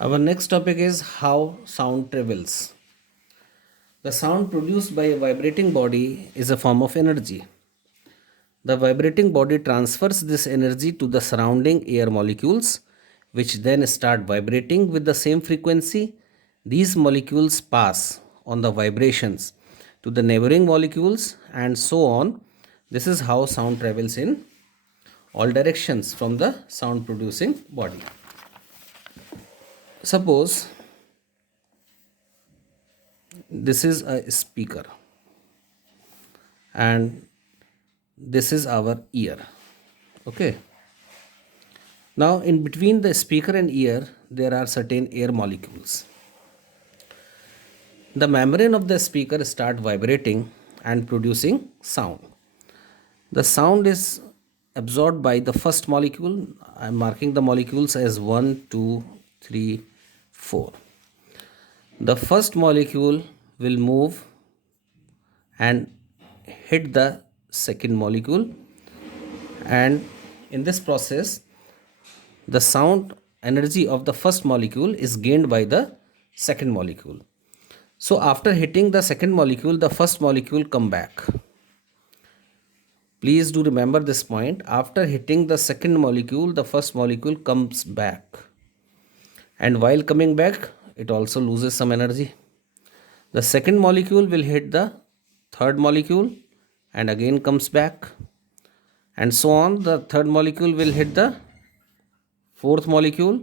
Our next topic is how sound travels. The sound produced by a vibrating body is a form of energy. The vibrating body transfers this energy to the surrounding air molecules, which then start vibrating with the same frequency. These molecules pass on the vibrations to the neighboring molecules and so on. This is how sound travels in all directions from the sound producing body. Suppose this is a speaker and this is our ear. Okay, now in between the speaker and ear there are certain air molecules. The membrane of the speaker start vibrating and producing sound. The sound is absorbed by the first molecule. I am marking the molecules as 1 2 3 4. The first molecule will move and hit the second molecule, and in this process the sound energy of the first molecule is gained by the second molecule. So after hitting the second molecule, the first molecule come back. Please do remember this point. After hitting the second molecule, the first molecule comes back, and while coming back it also loses some energy. The second molecule will hit the third molecule and again comes back, and so on. The third molecule will hit the fourth molecule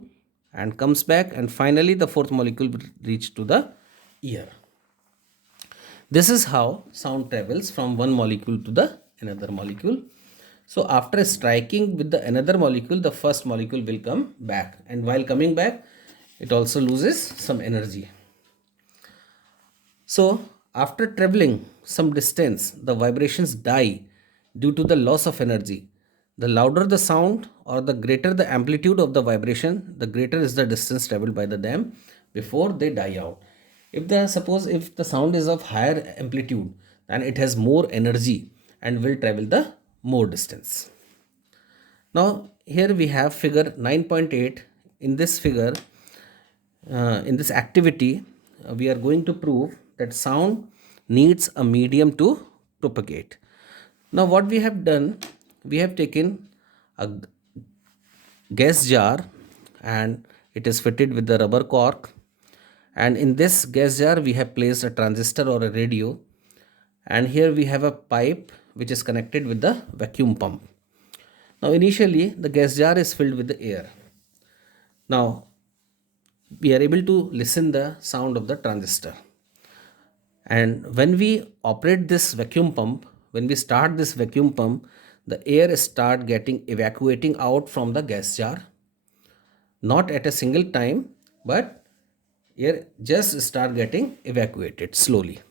and comes back, and finally the fourth molecule will reach to the ear. This is how sound travels from one molecule to the another molecule. So after striking with the another molecule, the first molecule will come back, and while coming back it also loses some energy. So after traveling some distance, the vibrations die due to the loss of energy. The louder the sound or the greater the amplitude of the vibration, the greater is the distance traveled by them before they die out. If the sound is of higher amplitude, then it has more energy and will travel the more distance. Now here we have figure 9.8. In this figure, in this activity, we are going to prove that sound needs a medium to propagate. Now what we have done, we have taken a gas jar and it is fitted with the rubber cork, and in this gas jar we have placed a transistor or a radio, and here we have a pipe which is connected with the vacuum pump. Now initially the gas jar is filled with the air. Now we are able to listen the sound of the transistor, and when we operate this vacuum pump, when we start this vacuum pump, the air start getting evacuating out from the gas jar, not at a single time, but air just start getting evacuated slowly.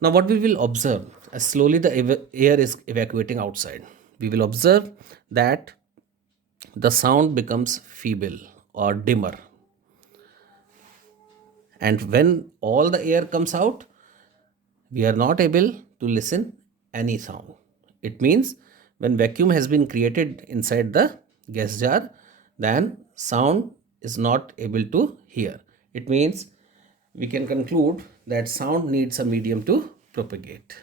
Now what we will observe, as slowly the air is evacuating outside, we will observe that the sound becomes feeble or dimmer, and when all the air comes out, we are not able to listen any sound. It means when vacuum has been created inside the gas jar, then sound is not able to hear. It means we can conclude that sound needs a medium to propagate.